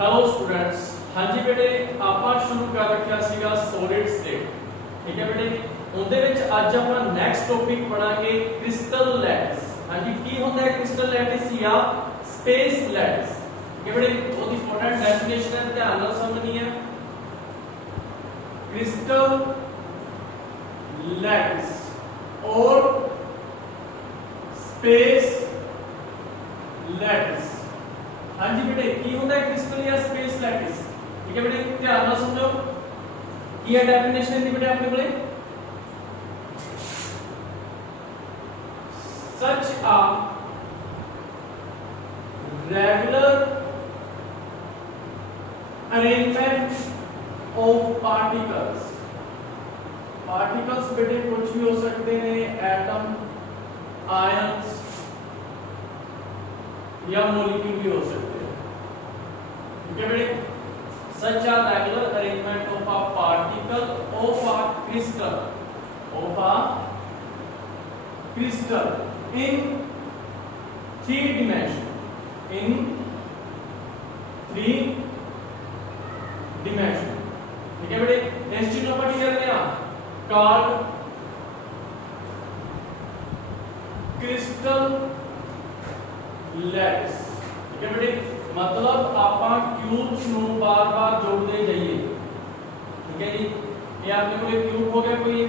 Hello students, हाँ जी बेटे ਆਪਾਂ शुरू कर रखा ਸੀਗਾ सॉलिड स्टेट। ठीक है बेटे, ਉਹਦੇ ਵਿੱਚ ਅੱਜ ਆਪਾਂ ਨੈਕਸਟ ਟੌਪਿਕ ਪੜਾਂਗੇ ਕ੍ਰਿਸਟਲ ਲੈਟਿਸ। हाँ जी, ਕੀ ਹੁੰਦਾ ਹੈ ਕ੍ਰਿਸਟਲ ਲੈਟਿਸ ਜਾਂ स्पेस ਲੈਟਿਸ। ठीक है बेटे, बहुत इंपॉर्टेंट डेफिनेशन है, ध्यान ਨਾਲ समझनी है। क्रिस्टल लैटिस और स्पेस लैटिस। हाँ जी बेटे, की होता है क्रिस्टल या स्पेस लैटिस। ठीक है बेटे, ध्यान ਨਾਲ समझो की है डेफिनेशन दी बेटे अपने कोले। Such a regular arrangement of particles. Particles बेटे कुछ भी हो सकते हैं, एटम, आयंस या मॉलिक्यूल भी हो सकते हैं। ठीक है बेटे, such a regular arrangement of a particle of a crystal in three dimension ठीक है बेटे, इस चीज को अपन क्या कहते हैं, कॉल्ड क्रिस्टल लैटिस। ठीक है बेटे, मतलब ਆਪਾਂ क्यूब्स ਨੂੰ बार-बार जोड़ते जाइए। ठीक है जी, ये आपने कोई क्यूब हो गया कोई,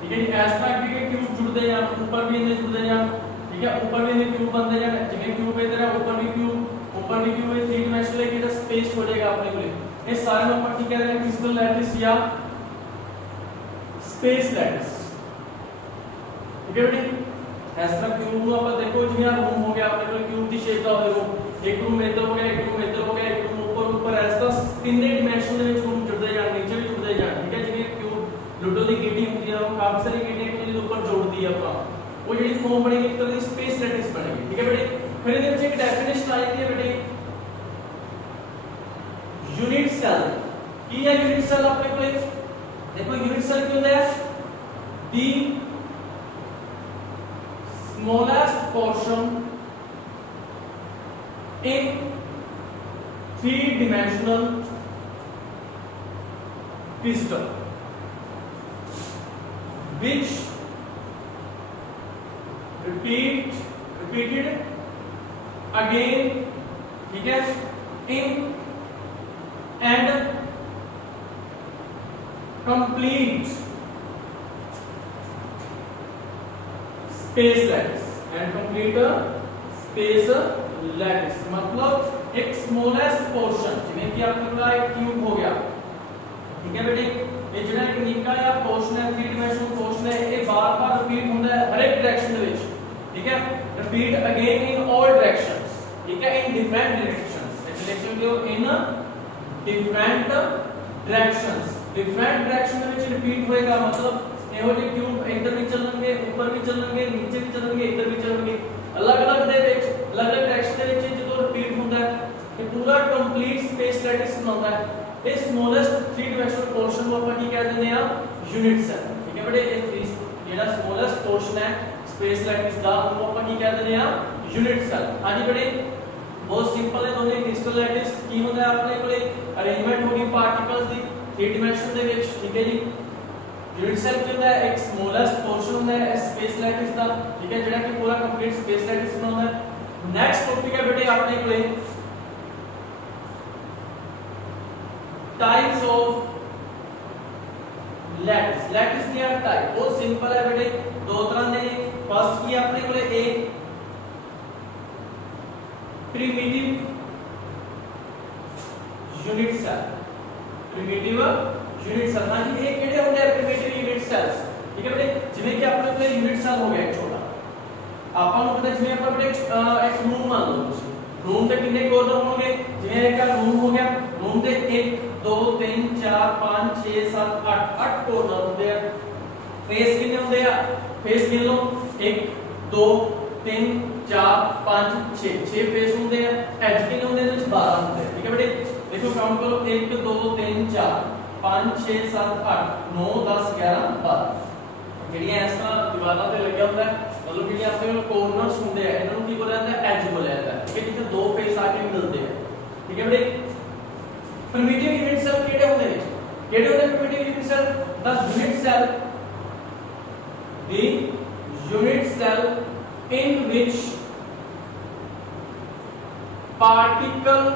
ठीक है जी, इस तरह के क्यूब जुड़ते जान, ऊपर भी इन्हें जुड़ते जान। ठीक है, ऊपर भी इन्हें क्यूब बनते जान, जिन्हें क्यूब इधर है ऊपर भी क्यूब है, थ्री डायमेंशनल एक इधर स्पेस हो जाएगा अपने को। ये सारे में अपन क्या कहते हैं, क्रिस्टल लैटिस या स्पेस लैटिस। ठीक है बेटे, इस तरह क्यूब को अपन देखो जी, यार रूम हो गया अपने को, क्यूब की शेप का देखो, एक रूम इधर हो गया, एक रूम इधर हो गया, एक रूम ऊपर इस तरह तीन डायमेंशन ਦੇ ਵਿੱਚ रूम जुड़ते जान, नीचे भी जुड़ते जान। ठीक है, जिਵੇਂ क्यूब लूडो ਦੀ ਗੀਟੀ ਹੁੰਦੀ ਹੈ, ਉਹ ਕਾਫੀ ਸਾਰੀ ਗੀਟੀਆਂ को जो ऊपर जोड़ती है ਆਪਾਂ, वो ਜਿਹੜੀ फॉर्म बनेगी एक तरह की स्पेस लैटिस बनेगी। ठीक है बेटे, फिर ਇਹਦੇ ਵਿੱਚ एक डेफिनेशन आ जाती है बेटे, यूनिट सेल। की है यूनिट सेल अपने को, देखो यूनिट सेल क्या होता है, the smallest portion in three dimensional crystal which repeated again, ठीक है, in and complete space lattice मतलब एक स्मॉलेस्ट पोर्शन, जिਵੇਂ कि आपने बोला एक क्यूब हो गया। ठीक है बेटे, ये ਜਿਹੜਾ ਇੱਕ ਨਿੱਕਾ ਜਿਹਾ पोर्शन है, थ्री डायमेंशनल पोर्शन है, ये बार-बार रिपीट ਹੁੰਦਾ है हर एक डायरेक्शन ਦੇ ਵਿੱਚ। ठीक है, repeat again in all directions. ठीक है, इन डिफरेंट डायरेक्शंस, डायरेक्शन जो इन डिफरेंट डायरेक्शन ਦੇ ਵਿੱਚ रिपीट होएगा। मतलब ਇਹੋ ਜਿਹੇ क्यूब ਇੱਧਰ ਵੀ ਚੱਲਣਗੇ, ਉੱਪਰ ਵੀ ਚੱਲਣਗੇ, नीचे भी ਚੱਲਣਗੇ, ਇੱਧਰ ਵੀ ਚੱਲਣਗੇ, अलग-अलग ਦੇ ਵਿੱਚ अलग-अलग डायरेक्शन ਦੇ ਵਿੱਚ ਜਦੋਂ रिपीट ਹੁੰਦਾ है ये पूरा कंप्लीट स्पेस लैटिस बनाता है। इस स्मॉलेस्ट थ्री डायमेंशनल पोर्शन को अपन की कह देते हैं यूनिट सेल। ठीक है बेटे, ये जेड़ा स्मॉलेस्ट पोर्शन है स्पेस लैटिस का, वो अपन की कह देते हैं यूनिट सेल। हां जी बेटे, बहुत सिंपल है दोनों। क्रिस्टल लैटिस की होता है अपने कोले, अरेंजमेंट होगी पार्टिकल्स दी थ्री डायमेंशन दे विच। ठीक है जी, यूनिट सेल क्या होता है, एक स्मॉलेस्ट पोर्शन होता है स्पेस लैटिस का। ठीक है, जेड़ा कि पूरा कंप्लीट स्पेस लैटिस बनाता है। नेक्स्ट टॉपिक है बेटे अपने कोले टाइप्स ऑफ लैटिस। लैटिस दिया टाइप बहुत सिंपल है बेटे, दो तरह दे। फर्स्ट की अपने कोले ए प्रिमिटिव यूनिट सेल। हां जी, ये केड़े होंगे प्रिमिटिव यूनिट सेल्स। ठीक है बेटे, जिਵੇਂ कि अपने कोले यूनिट सेल हो गया एक छोटा, ਆਪਾਂ ਨੂੰ ਪਤਾ ਜਿਵੇਂ ਆਪਾਂ बेटे एक रूम मान लो, ਤੁਸੀਂ रूम ਦੇ ਕਿੰਨੇ कॉर्नर होंगे, ਜਿਵੇਂ एक रूम हो गया, रूम ਦੇ 1 2 3 4 5 6 7 8 कॉर्नर होंगे। फेस कितने होंगे, फेस गिन लो 1 2 3 4 5 6 फेस होंगे। एज कितने होंगे, 12 होंगे। ठीक है बेटे, देखो काउंट करो 1 2 3 4 5 6 7 8 9 10 11 12 ਜਿਹੜੀਆਂ ਇਸ ਤਰ੍ਹਾਂ ਦੀਵਾਰਾਂ ਤੇ ਲੱਗਿਆ ਹੁੰਦਾ ਮਤਲਬ ਜਿਹੜੀਆਂ ਆਪਣੇ ਕੋਲ ਕੋਰਨਰਸ ਹੁੰਦੇ ਆ ਇਹਨਾਂ ਨੂੰ ਕੀ ਬੋਲਿਆ ਜਾਂਦਾ ਹੈ ਐਜ ਬੋਲਿਆ ਜਾਂਦਾ ਹੈ ਕਿ ਜਿੱਥੇ ਦੋ ਫੇਸ ਆ ਕੇ ਮਿਲਦੇ ਆ ਠੀਕ ਹੈ ਬੇਟੇ primitive unit cell ਕਿਹੜੇ ਹੁੰਦੇ ਨੇ primitive unit cell the unit cell in which particle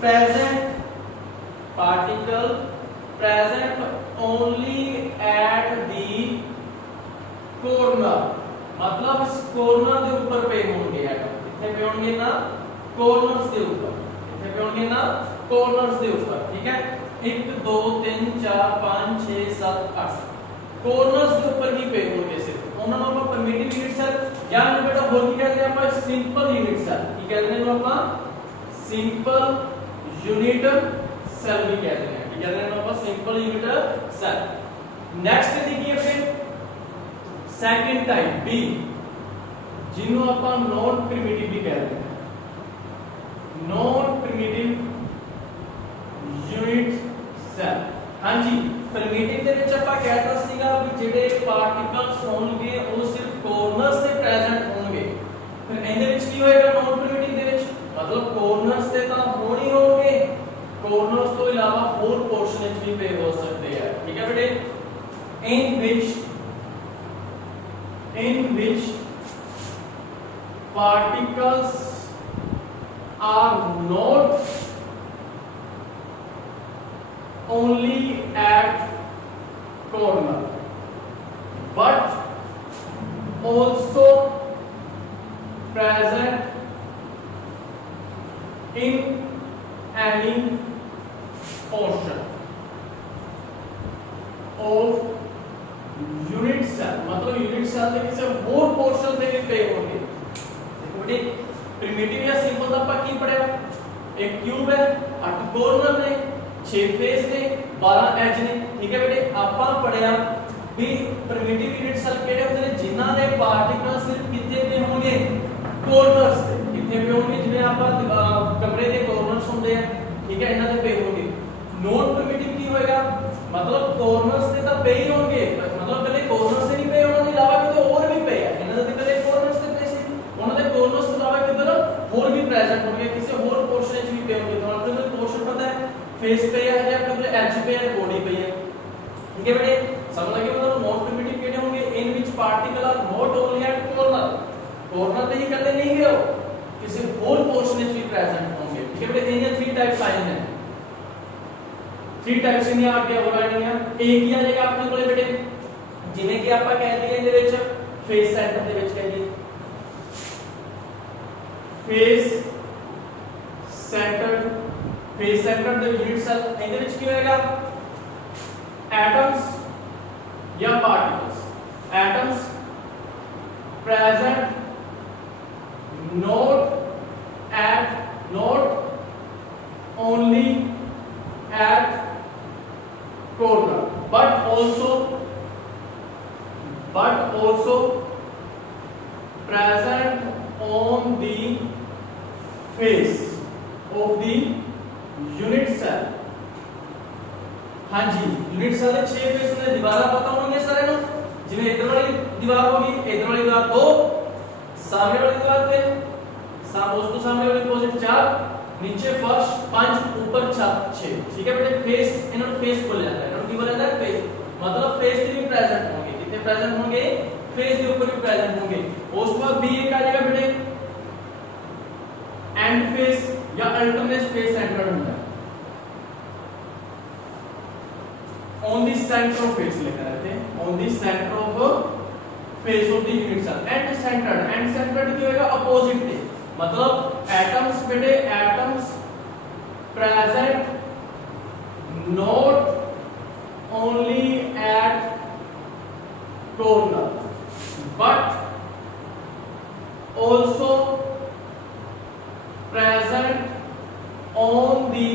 present only at the corner मतलब इस कॉर्नर के ऊपर पे होंगे एटम कितने पे होंगे ना कॉर्नर्स के ऊपर कितने पे होंगे ना कॉर्नर्स के ऊपर ठीक है 1 2 3 4 5 6 7 8 कॉर्नर्स के ऊपर ही पे होंगे सिर्फ उन्होंने ਆਪਾਂ primitive unit cell ਜਾਂ ਇਹਨੂੰ ਬੇਟਾ ਹੋਰ ਕੀ ਕਹਿੰਦੇ ਆਪਾਂ simple unit cell ਕੀ ਕਹਿੰਦੇ ਨੇ ਇਹਨੂੰ ਆਪਾਂ simple unit cell ਵੀ ਕਹਿੰਦੇ ਨੇ ਕੀ ਕਹਿੰਦੇ ਨੇ ਆਪਾਂ simple unit cell नेक्स्ट देखिए फिर सेकंड टाइप बी जिन्हों आप नॉन प्रिमिटिव भी कहते हैं नॉन प्रिमिटिव यूनिट सेल हाँ जी प्रिमिटिव दे विच आपां कहता सीगा भी जिहड़े पार्टिकल्स होणगे वो सिर्फ कॉर्नर्स से प्रेजेंट होणगे फिर इहदे विच की होएगा नॉन प्रिमिटिव दे विच मतलब कॉर्नर्स से तां होण ही होणगे कॉर्नर्स तो इलावा होर पोर्शन विच भी पे हो सकते हैं ठीक है बेटे in which particles are not only at corner but also present in any portion of unit cell मतलब यूनिट सेल के किसी और पोर्शन से भी पे होंगे देखो बेटे प्रिमिटिव या सिंपल ਦਾ ਆਪਾਂ ਕੀ ਪੜਿਆ एक क्यूब है 8 कॉर्नर ने 6 फेस ने 12 एज ने ठीक है बेटे ਆਪਾਂ ਪੜਿਆ भी प्रिमिटिव यूनिट सेल ਕਿਹੜੇ ਹੁੰਦੇ ਨੇ ਜਿਨ੍ਹਾਂ ਦੇ ਪਾਰਟੀਕਲ ਸਿਰਫ ਕਿੱਥੇ पे होंगे कॉर्नर्स ਤੇ ਕਿੱਥੇ पे होंगे ਜਿਵੇਂ ਆਪਾਂ ਕਮਰੇ ਦੇ ਕॉर्नर्स ਹੁੰਦੇ ਆ ठीक है ਇਹਨਾਂ ਦੇ पे होंगे नॉन प्रिमिटिव की होएगा मतलब कॉर्नर्स से तो पे ही होंगे मतलब कदे कॉर्नर्स से नहीं पे होने के अलावा किते और भी पे है इन्हां दे कदे कॉर्नर्स से पे सी उन्हां दे कॉर्नर्स के अलावा किधर और भी प्रेजेंट होंगे किसी और पोर्शन में भी पे होंगे तो आपको तो पोर्शन पता है फेस पे है या कदे एज पे है बॉडी पे है ठीक है बेटे समझ लगे मतलब नॉन प्रिमिटिव केड़े होंगे in which particle are not only at corner पे ही कदे नहीं गए किसी और पोर्शन में भी प्रेजेंट होंगे ठीक है बेटे ये 3 टाइप्स आए हैं 3 टाइप्स इन आगे हो जाएंगे एक ही आ जाएगा अपने कोले बेटे जिने कि आपा कह दिए इनदे विच फेस सेंटर दे विच कह दिए फेस सेंटर द यूनिट सेल इनदे विच की होएगा एटम्स या particles atoms present not only at corner but also present on the face of the unit cell हाँ जी यूनिट सेल 6 फेस ने दीवार पता होंगे सारे नु जिवें इधर वाली दीवार होगी इधर वाली दीवार 2 सामने वाली दीवार 3 दोस्तों सामने वाली अपोजिट 4 नीचे फर्श 5 ऊपर 6 ठीक है बेटे फेस इन्होंने फेस बोला जाता है इन्होंने की बोला जाता है फेस मतलब फेस के भी प्रेजेंट होंगे कितने प्रेजेंट होंगे फेस के ऊपर भी प्रेजेंट होंगे उस पर बी एक आ जाएगा बेटे एंड फेस या अल्टरनेट फेस सेंटर्ड होता है on the centre of face लेकर आते हैं on the centre of face of the unit cell end centred की होगा अपोजिट पे मतलब एटम्स बेटे atoms present not only at corner but also present on the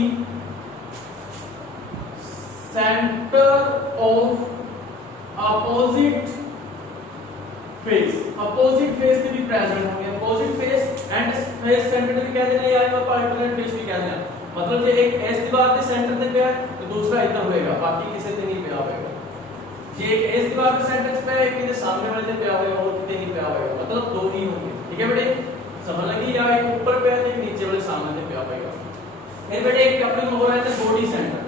center of opposite face के भी प्रेजेंट होंगे opposite face and face center भी कहते हैं या अल्टरनेट फेस भी कहते हैं मतलब जे एक इस दीवार के सेंटर ते पे है तो दूसरा इधर होएगा, बाकी किसी ते नहीं पिया होएगा। जे इस दीवार पे सेंटर पे है, किसी सामने वाले ते पिया होएगा और किसी नहीं पिया होएगा, मतलब दो ही होंगे। ठीक है बेटे, समझ लगी? या एक ऊपर पे है एक नीचे वाले सामने ते पिया होएगा। फिर बेटे एक अपने हो रहा है बॉडी सेंटर,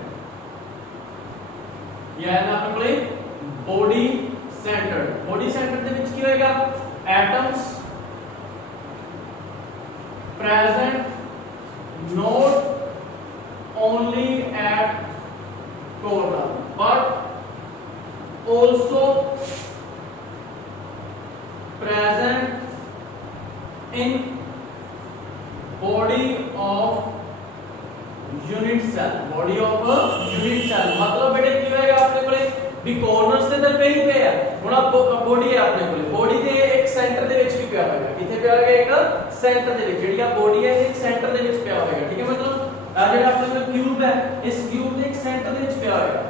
यह है ना अपने कोले बॉडी सेंटर। बॉडी सेंटर ਦੇ ਵਿੱਚ ਕੀ ਹੋਏਗਾ? Atoms present not only at corner but also present in body of unit cell। body of a unit cell मतलब बेटे ਕੀ ਹੋਏਗਾ ਆਪਣੇ ਕੋਲੇ ਵੀ ਕੋਰਨਰਸ ਤੇ ਤਾਂ ਪਈ ਪਿਆ ਹੁਣ ਆ ਬੋਡੀ ਹੈ ਆਪਣੇ ਕੋਲੇ, ਬੋਡੀ ਦੇ ਇੱਕ ਸੈਂਟਰ ਦੇ ਵਿੱਚ ਵੀ ਪਿਆ ਹੋਏਗਾ। ਕਿੱਥੇ ਪਿਆ ਹੋਏਗਾ? ਇੱਕ ਸੈਂਟਰ ਦੇ ਵਿੱਚ, ਜਿਹੜੀ ਆ ਬੋਡੀ ਹੈ ਇੱਕ ਸੈਂਟਰ ਦੇ ਵਿੱਚ ਪਿਆ ਹੋਏਗਾ। ਠੀਕ ਹੈ, ਮਤਲਬ ਆ ਜਿਹੜਾ ਆਪਣੇ ਕੋਲ ਕਿਊਬ ਹੈ, ਇਸ ਕਿਊਬ ਦੇ ਇੱਕ ਸੈਂਟਰ ਦੇ ਵਿੱਚ ਪਿਆ ਹੋਏਗਾ,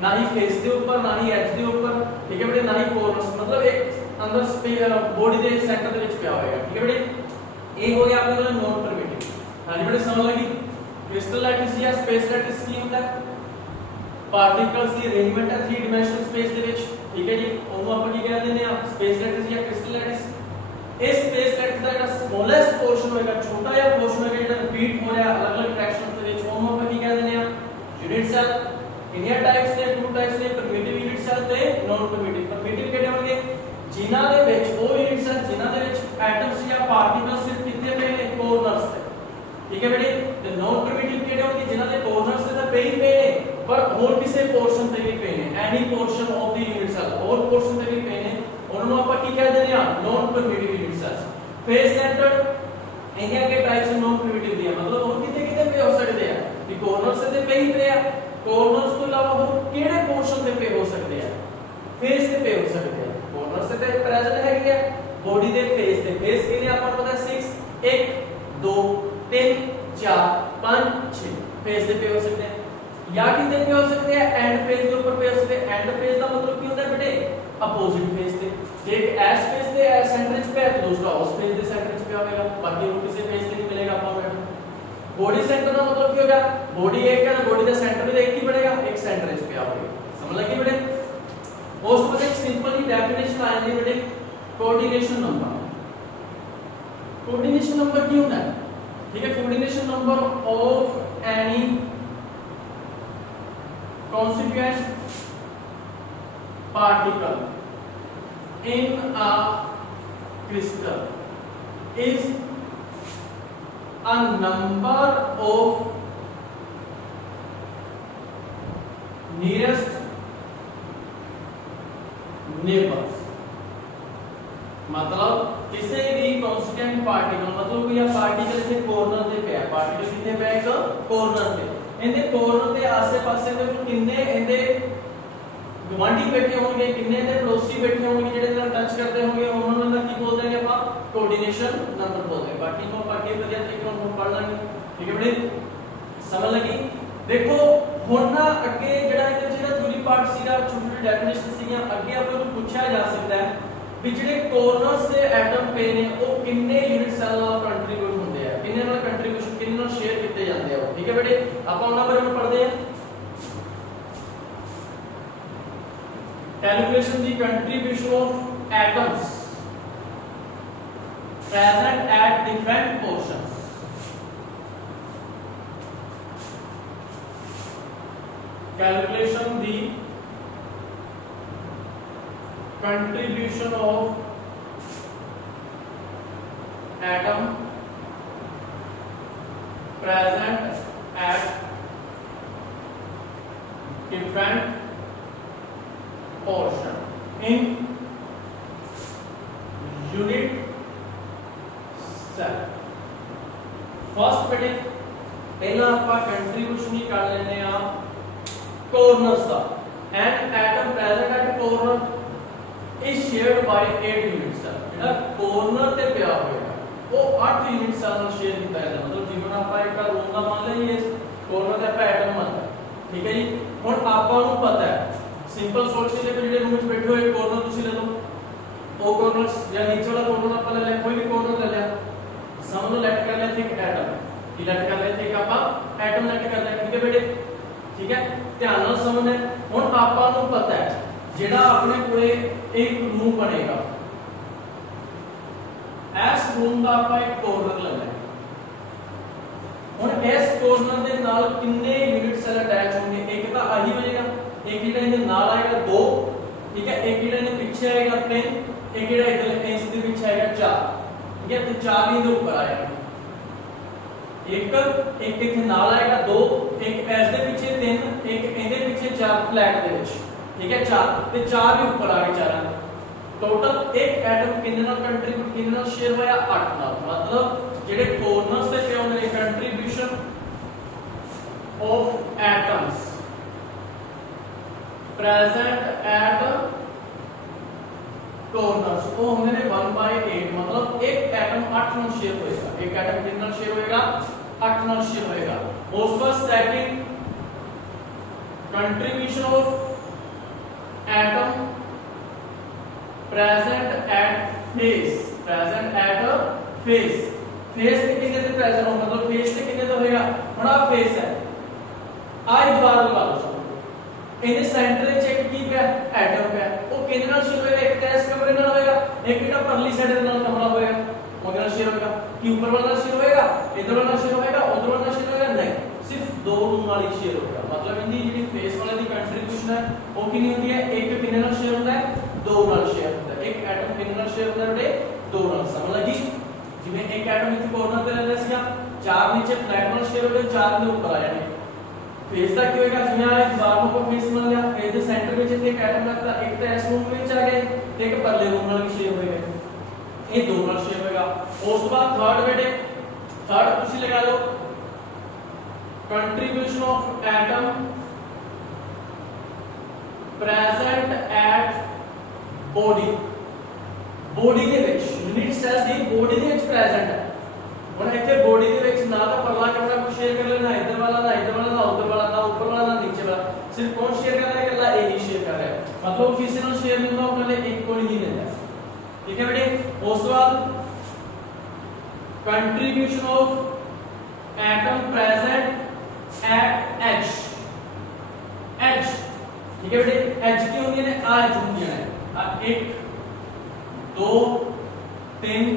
ਨਾ ਹੀ ਫੇਸ ਦੇ ਉੱਪਰ ਨਾ ਹੀ ਐਜ ਦੇ ਉੱਪਰ। ਠੀਕ ਹੈ ਬੇਟੇ, ਨਾ ਹੀ ਕੋਰਨਰਸ, मतलब एक अंदर बॉडी ਦੇ ਸੈਂਟਰ ਦੇ ਵਿੱਚ ਪਿਆ ਹੋਏਗਾ। ਠੀਕ ਹੈ ਬੇਟੇ, ਇਹ ਹੋ ਗਿਆ ਆਪਣੇ ਕੋਲ ਨॉन परमिटिव। ਹਾਂਜੀ ਬੇਟੇ, ਸਮਝ ਲੱਗੀ? क्रिस्टल लैटिस या स्पेस लैटिस ਕੀ ਹੁੰਦਾ ਹੈ? ਪਾਰਟੀਕਲਸ ਦੀ ਅਰੇਂਜਮੈਂਟ ਹੈ 3 ਡਾਈਮੈਂਸ਼ਨਲ ਸਪੇਸ ਦੇ ਵਿੱਚ। ਠੀਕ ਹੈ ਜੀ, ਉਹਨੂੰ ਆਪਾਂ ਕੀ ਕਹਿ ਦਿੰਦੇ ਆ? ਸਪੇਸ ਲੈਟਿਸ ਜਾਂ ਕ੍ਰਿਸਟਲ ਲੈਟਿਸ। ਇਸ ਸਪੇਸ ਲੈਟਿਸ ਦਾ ਜਿਹੜਾ ਸਮੋਲੈਸਟ ਪੋਰਸ਼ਨ ਹੋਏਗਾ, ਛੋਟਾ ਜਿਹਾ ਪੋਰਸ਼ਨ ਹੋਏਗਾ ਜਿਹੜਾ ਰਿਪੀਟ ਹੋ ਰਿਹਾ ਅਲੱਗ-ਅਲੱਗ ਫ੍ਰੈਕਸ਼ਨਸ ਦੇ ਵਿੱਚ, ਉਹਨੂੰ ਆਪਾਂ ਕੀ ਕਹਿ ਦਿੰਦੇ ਆ? Unit cell. ਕਿੰਨੀਆਂ ਟਾਈਪਸ ਨੇ? 2 ਟਾਈਪਸ ਨੇ, ਪਰਮਿਟਿਵ ਯੂਨਿਟ ਸੈਲ ਤੇ ਨਾਨ ਪਰਮਿਟਿਵ। ਪਰਮਿਟਿਵ ਕਿਹੜੇ ਹੋਣਗੇ? ਜਿਨ੍ਹਾਂ ਦੇ ਵਿੱਚ ਉਹ ਯੂਨਿਟ ਸੈਲ ਜਿਨ੍ਹਾਂ ਦੇ ਵਿੱਚ ਐਟਮਸ ਜਾਂ ਪਾਰਟੀਕਲਸ ਸਿਰਫ ਕਿੱਥੇ ਪਏ ਨੇ? ਕੋਰਨਰਸ ਤੇ। ठीक है बेटे, ਤੇ ਨਾਨ ਪਰਮਿਟਿਵ ਕਿਹੜੇ ਹੋਣਗੇ? ਜਿਨ੍ਹਾਂ ਦੇ ਕੋਰਨਰਸ ਤੇ ਤਾਂ ਪਏ ਹੀ ਪਏ ਨੇ, ਪਰ ਹੋਰ ਕਿਸੇ ਪੋਰਸ਼ਨ ਤੇ ਵੀ ਪਏ ਨੇ, ਐਨੀ ਪੋਰਸ਼ਨ ਆਫ ਦੀ ਯੂਨਿਟ ਸੈਲ ਹੋਰ ਪੋਰਸ਼ਨ ਤੇ ਵੀ ਪਏ ਨੇ, ਉਹਨਾਂ ਨੂੰ ਆਪਾਂ ਕੀ ਕਹਿ ਦਿੰਦੇ ਆ? Non primitive unit cells. Face centred ਇਹਦੀਆਂ ਕਿ ਟਾਈਪਸ ਨਾਨ ਪਰਮਿਟਿਵ ਦੀਆਂ, मतलब ਹੋਰ ਕਿਤੇ ਕਿਤੇ ਪਏ ਹੋ ਸਕਦੇ ਆ ਵੀ ਕੋਰਨਰਸ ਤੇ ਪਏ ਹੀ ਪਏ ਆ, ਕੋਰਨਰਸ ਤੋਂ ਇਲਾਵਾ ਹੋਰ ਕਿਹੜੇ ਪੋਰਸ਼ਨ ਤੇ ਪਏ ਹੋ ਸਕਦੇ ਆ? ਫੇਸ ਤੇ ਪਏ ਹੋ ਸਕਦੇ ਆ। ਕੋਰਨਰਸ ਤੇ ਪ੍ਰੈਜ਼ੈਂਟ ਹੈਗੇ ਆ ਬੋਡੀ ਦੇ ਫੇਸ ਤੇ। ਫੇਸ ਕਿਹਨੇ ਆਪਾਂ ਨੂੰ ਪਤਾ 6 1 2 3 4 5 6 ਫੇਸ ਤੇ ਪਏ ਹੋ ਸਕਦੇ ਆ, या कितने पे हो सकते हैं? एंड फेज के ऊपर पे हो सकते हैं। एंड फेज का मतलब क्या होता है बेटे? अपोजिट फेज पे। एक एस फेज पे सेंटर पे है तो दूसरा उस फेज के सेंटर पे आएगा, बाकी वो किसी फेज पे नहीं मिलेगा आपको। बॉडी सेंटर का मतलब क्या होगा? बॉडी एक है ना, बॉडी का सेंटर भी एक ही बनेगा, एक सेंटर इस पे आएगा। समझ लगी बेटे? मोस्ट ऑफ एक सिंपली डेफिनेशन आ जाती है बेटे, कोऑर्डिनेशन नंबर। कोऑर्डिनेशन नंबर क्या होता है? ठीक है, coordination number of any constituent particle in a crystal is a number of nearest neighbors। मतलब किसी भी कांस्टिट्यूएंट पार्टिकल, मतलब कोई पार्टिकल से कॉर्नर पे है, पार्टिकल कितने पे है? एक कॉर्नर पे। ਇਹਦੇ ਕੋਰਨਰ ਦੇ ਆਸੇ-ਪਾਸੇ ਦੇ ਕੋਲ ਕਿੰਨੇ ਇਹਦੇ ਗਵਾਂਢੀ ਬੈਠੇ ਹੋਣਗੇ, ਕਿੰਨੇ ਇਹਦੇ ਪੜੋਸੀ ਬੈਠੇ ਹੋਣਗੇ ਜਿਹੜੇ ਨਾਲ ਟੱਚ ਕਰਦੇ ਹੋਣਗੇ, ਉਹਨਾਂ ਨੂੰ ਕੀ ਬੋਲਦੇ ਨੇ ਆਪਾਂ? ਕੋਆਰਡੀਨੇਸ਼ਨ ਨੰਬਰ ਬੋਲਦੇ ਹਾਂ। ਬਾਕੀ ਨੂੰ ਆਪਾਂ ਕੀ ਵਧੀਆ ਤਰੀਕੇ ਨਾਲ ਪੜ੍ਹ ਲਾਂਗੇ। ਠੀਕ ਹੈ ਬੇਟੇ, ਸਮਝ ਲੱਗੀ? ਦੇਖੋ ਹੁਣ ਨਾ ਅੱਗੇ ਜਿਹੜਾ ਇਹਦੇ ਜਿਹੜਾ ਥਿਊਰੀ ਪਾਰਟ ਸੀਗਾ, ਛੋਟੀ ਡੈਫੀਨੇਸ਼ਨ ਸੀਗੀਆਂ, ਅੱਗੇ ਆਪਾਂ ਨੂੰ ਪੁੱਛਿਆ ਜਾ ਸਕਦਾ ਹੈ ਵੀ ਜਿਹੜੇ ਕੋਰਨਰਸ ਦੇ ਐਟਮ ਪਏ ਨੇ ਉਹ ਕਿੰਨੇ ਯੂਨਿਟ ਸੈਲ ਨਾਲ ਕੰਟਰੀਬਿਊਟ ਹੁੰਦੇ ਆ, ਕਿੰਨੇ ਨਾਲ ਕੰਟਰੀਬਿਊਸ਼ਨ ਕਿੰਨੇ ਨਾਲ ਸ਼ੇਅਰ ਕੀਤੇ ਜਾਂਦੇ ਆ। ਠੀਕ ਹੈ ਬੇਟੇ, ਆਪਾਂ ਉਹਨਾਂ ਬਾਰੇ ਹੁਣ ਪੜ੍ਹਦੇ ਹਾਂ। Calculation the contribution of atoms present at different portions। Calculation the contribution of atom present at different portion in unit cell। First बेटे पहला आपका कंट्रीब्यूशन ही कर लेने आप कॉर्नर्स का। And atom present at corner is shared by 8 unit cell. ਜਿਹੜਾ corner ਤੇ ਪਿਆ ਹੋਏਗਾ ਉਹ 8 यूनिट सेल ਨਾਲ ਸ਼ੇਅਰ ਕੀਤਾ ਜਾਂਦਾ। मतलब ਜਿਵੇਂ ਆਪਾਂ ਇੱਕ ਰੂਮ ਦਾ ਮੰਨ ਲਈਏ, कॉर्नर ਤੇ ਆਪਾਂ ਐਟਮ ਮੰਨਦੇ, ਠੀਕ ਹੈ ਜੀ। ਹੁਣ ਆਪਾਂ ਨੂੰ ਪਤਾ ਹੈ ਸਿੰਪਲ ਸੋਲੂਸ਼ਨ ਦੇ ਜਿਹੜੇ ਰੂਮ ਵਿੱਚ ਬੈਠੇ ਹੋਏ कॉर्नर ਤੁਸੀਂ ਲੈ ਲਓ, ਉਹ कॉर्नर ਜਾਂ ਨੀਚੇ ਵਾਲਾ कॉर्नर ਆਪਾਂ ਲੈ ਲਿਆ, ਕੋਈ ਵੀ कॉर्नर ਲੈ ਲਿਆ, समझ लो लेफ्ट कर लेते हैं एटम, लेफ्ट कर लेते हैं ਆਪਾਂ एटम लेफ्ट कर लेते हैं, ठीक है बेटे, ठीक है। ध्यान नाल समझना है। हुण आपां नूं पता है जेड़ा अपने कोले एक रूम बनेगा, इस रूम का आपां एक कॉर्नर लेना है। हुण इस कॉर्नर दे नाल कितने यूनिट सेल अटैच होंगे, एक तो आही होएगा, एक जेड़ा इहदे नाल आएगा 2, ठीक है, एक जेड़ा इहदे पीछे आएगा 3, एक जेड़ा इधर इस दे पीछे आएगा 4, ठीक है, तो 4 इहदे ऊपर आएगा, एक इथे नाल आएगा 2, एक इस दे पीछे 3, एक इहदे पीछे 4 फ्लैट दे विच, ठीक है, 4 ते 4 भी ऊपर आ गए। चारां टोटल एक एटम किन्ने नाल कंट्रीब्यूट किन्ने नाल शेयर होया 8 नाल। मतलब जेडे कॉर्नर्स ते पे होंदे contribution of atoms present at corners वो होंदे ने 1/8। मतलब एक एटम 8 नाल शेयर होएगा, एक एटम किन्ने नाल शेयर होएगा 8 नाल शेयर होएगा। उस बाद second contribution of atom present at face, present at face, face ते कितने ते प्रेजेंट हो, मतलब फेस ते कितने तो होएगा। हुण आ फेस है, आई दीवार लगा लो सब, इहदे सेंटर विच एक की पिया एटम पिया, वो किहदे नाल शेयर होएगा, एक तो इस कमरे नाल होएगा, एक जेड़ा परली साइड दे नाल कमरा होएगा ओहदे नाल शेयर होएगा। कि ऊपर वाला शेयर होएगा, इधर वाला शेयर होएगा, उधर वाला शेयर होएगा, नहीं, सिर्फ दो रूम वाली शेयर होएगा। मतलब इनकी जेडी फेस वाले दी कंट्रीब्यूशन है वो कितनी होती है, एक कितने नाल शेयर होता है 2 नाल शेयर होता है। एक एटम कितने नाल शेयर होता है बेटे 2 नाल। समझ लगी, जिवें एक एटम इथे कॉर्नर पे रहंदा सीगा, 4 नीचे फ्लैट नाल शेयर होते, 4 दे ऊपर आ जाने। फेस दा की होएगा, जिवें आ दीवार को फेस बन गया, फेस दे सेंटर विच इथे एक एटम लगदा, एक तो इस रूम विच आ गए ते एक परले रूम नाल शेयर होएगा, ये 2 नाल शेयर होएगा। उस बाद थर्ड बेटे, थर्ड तुसी लगा लो contribution of atom present at body, body दे विच यूनिट सेल दी बॉडी दे विच प्रेजेंट है। हुण इथे बॉडी दे विच ना तो परला कमरा को शेयर कर लेना, इधर वाला ना इधर वाला ना उधर वाला ना ऊपर वाला ना नीचे वाला, सिर्फ कौन शेयर कर रहा है, अकेला ए ही शेयर कर रहा है। मतलब किसी नाल शेयर नहीं होगा, पहले एक को ही लेना है, ठीक है बेटे। उस बाद contribution of atom present eight H, H, ठीक है बेटे। एच की होंगी ने आ एच होंगी है 1 2 3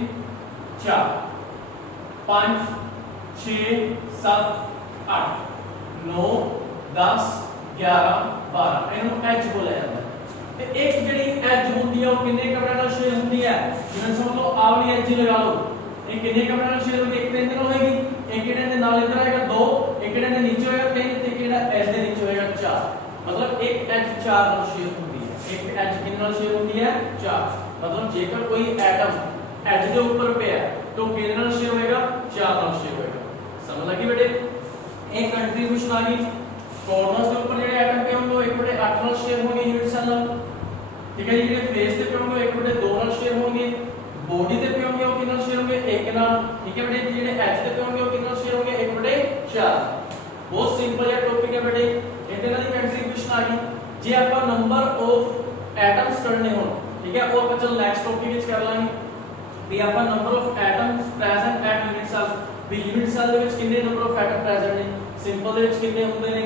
4 5 6 7 8 9 10 11 12 ਇਹਨੂੰ एच बोला जाता है। ਤੇ ਇੱਕ ਜਿਹੜੀ एच ਹੁੰਦੀ ਹੈ ਉਹ ਕਿੰਨੇ ਕਮਰਿਆਂ ਨਾਲ ਸ਼ੇਅਰ ਹੁੰਦੀ ਹੈ, ਜਿਵੇਂ ਸਮਝ ਲਓ ਆ ਵਾਲੀ एच ਲਗਾ ਲਓ, ਇਹ ਕਿੰਨੇ ਕਮਰਿਆਂ ਨਾਲ ਸ਼ੇਅਰ ਹੋਗੀ, ਇੱਕ ਤੇ ਇਹਦੇ ਨਾਲ ਹੋਏਗੀ, ਇੱਕ ਇਹਦੇ ਦੇ ਨਾਲ ਇੱਧਰ ਆਏਗਾ 2, ਇੱਕ ਇਹਦੇ ਦੇ ਨੀਚੇ ਹੋਏਗਾ 3 ਤੇ ਕਿਹੜਾ ਇਸ ਦੇ ਨੀਚੇ ਹੋਏਗਾ 4। मतलब एक एच 4 ਨਾਲ ਸ਼ੇਅਰ ਹੁੰਦੀ ਹੈ, ਇੱਕ एच ਕਿੰਨੇ ਨਾਲ ਸ਼ੇਅਰ ਹੁੰਦੀ ਹੈ 4। मतलब ਜੇਕਰ ਕੋਈ ਐਟਮ एच ਦੇ ਉੱਪਰ ਪਿਆ तो ਕਿੰਨੇ ਨਾਲ ਸ਼ੇਅਰ ਹੋਏਗਾ 4 ਨਾਲ ਸ਼ੇਅਰ ਹੋਏਗਾ। ਸਮਝ ਲੱਗੀ ਬੇਟੇ, ਇਹ ਕੰਟਰੀਬਿਊਸ਼ਨ ਆ ਗਈ। ਕॉर्नर्स ਦੇ ਉੱਪਰ ਜਿਹੜੇ ਐਟਮ ਪਏ ਹੋਣਗੇ ਉਹ 1/8 ਨਾਲ ਸ਼ੇਅਰ ਹੋਣਗੇ ਯੂਨਿਟ ਸੈਲ ਨਾਲ, ਠੀਕ ਹੈ ਜੀ। ਜਿਹੜੇ ਫੇਸ ਤੇ ਪਏ ਹੋਣਗੇ 1/2 ਨਾਲ ਸ਼ੇਅਰ ਹੋਣਗੇ, ਬੋਡੀ ਤੇ ਪਏ ਹੋਣਗੇ ਉਹ ਕਿੰਨੇ ਨਾਲ ਸ਼ੇਅਰ ਹੋਣਗੇ 1 ਨਾਲ, ਠੀਕ ਹੈ ਬੇਟੇ। ਜਿਹੜੇ ਐਚ ਤੇ ਪਏ ਹੋਣਗੇ ਉਹ ਕਿੰਨੇ ਨਾਲ ਸ਼ੇਅਰ ਹੋਣਗੇ 1/4। बहुत सिंपल है टॉपिक है बेटे, ਇਹਦੇ ਨਾਲ ਦੀ ਕੰਟਰੀਬਿਊਸ਼ਨ ਆ ਗਈ। ਜੇ ਆਪਾਂ ਨੰਬਰ ਆਫ ਐਟਮਸ ਕਰਨੇ ਹੋਣ, ਠੀਕ ਹੈ, ਉਹ ਆਪਾਂ ਚਲ ਨੈਕਸਟ ਟੌਪਿਕ ਵਿੱਚ ਕਰ ਲਾਂਗੇ ਵੀ ਆਪਾਂ number of atoms present at unit cell, ਵੀ ਯੂਨਿਟ ਸੈਲ ਦੇ ਵਿੱਚ ਕਿੰਨੇ ਨੰਬਰ ਆਫ ਐਟਮ ਪ੍ਰੈਜ਼ੈਂਟ ਨੇ, ਸਿੰਪਲ ਦੇ ਵਿੱਚ ਕਿੰਨੇ ਹੁੰਦੇ ਨੇ,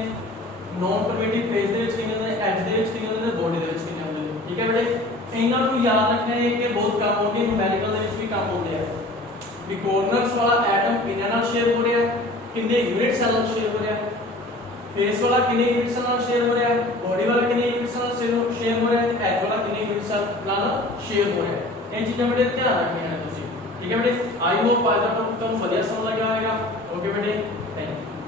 ਨੋਨ ਪਰਮਿਟਿਵ ਫੇਜ਼ ਦੇ ਵਿੱਚ ਕਿੰਨੇ ਹੁੰਦੇ ਨੇ, ਐਚ ਦੇ ਵਿੱਚ ਕਿੰਨੇ ਹੁੰਦੇ ਨੇ, ਬੋਡੀ ਦੇ ਵਿੱਚ ਕਿੰਨੇ ਹੁੰਦੇ ਨੇ, ਠੀਕ ਹੈ ਬੇਟੇ। ਇਹਨਾਂ ਨੂੰ ਯਾਦ ਰੱਖਣਾ ਹੈ ਕਿ ਬਹੁਤ ਕੰਮ ਆਉਂਦੇ, ਨੂਮੈਰੀਕਲ ਦੇ ਵਿੱਚ ਵੀ ਕੰਮ ਆਉਂਦੇ ਆ ਵੀ ਕੋਰਨਰਸ ਵਾਲਾ ਐਟਮ ਕਿੰਨੇ ਨਾਲ ਸ਼ੇਅਰ ਹੋ ਰਿਹਾ, कितने यूनिट सेल ਨਾਲ शेयर हो रहा है, फेस वाला कितने यूनिट सेल ਨਾਲ शेयर हो रहा है, बॉडी वाला कितने यूनिट सेल ਨਾਲ शेयर हो रहा है, एच वाला कितने यूनिट सेल ਨਾਲ शेयर हो रहा है। ਇਹ ਚੀਜ਼ਾਂ ਬੜੇ ਧਿਆਨ ਰੱਖਣੀਆਂ ਨੇ ਤੁਸੀਂ, ਠੀਕ ਹੈ ਬੇਟੇ। आई होप आज ਦਾ ਟੌਪਿਕ ਤੁਹਾਨੂੰ ਵਧੀਆ ਸਮਝ ਲੱਗਿਆ ਹੋਵੇਗਾ। ओके बेटे, थैंक यू।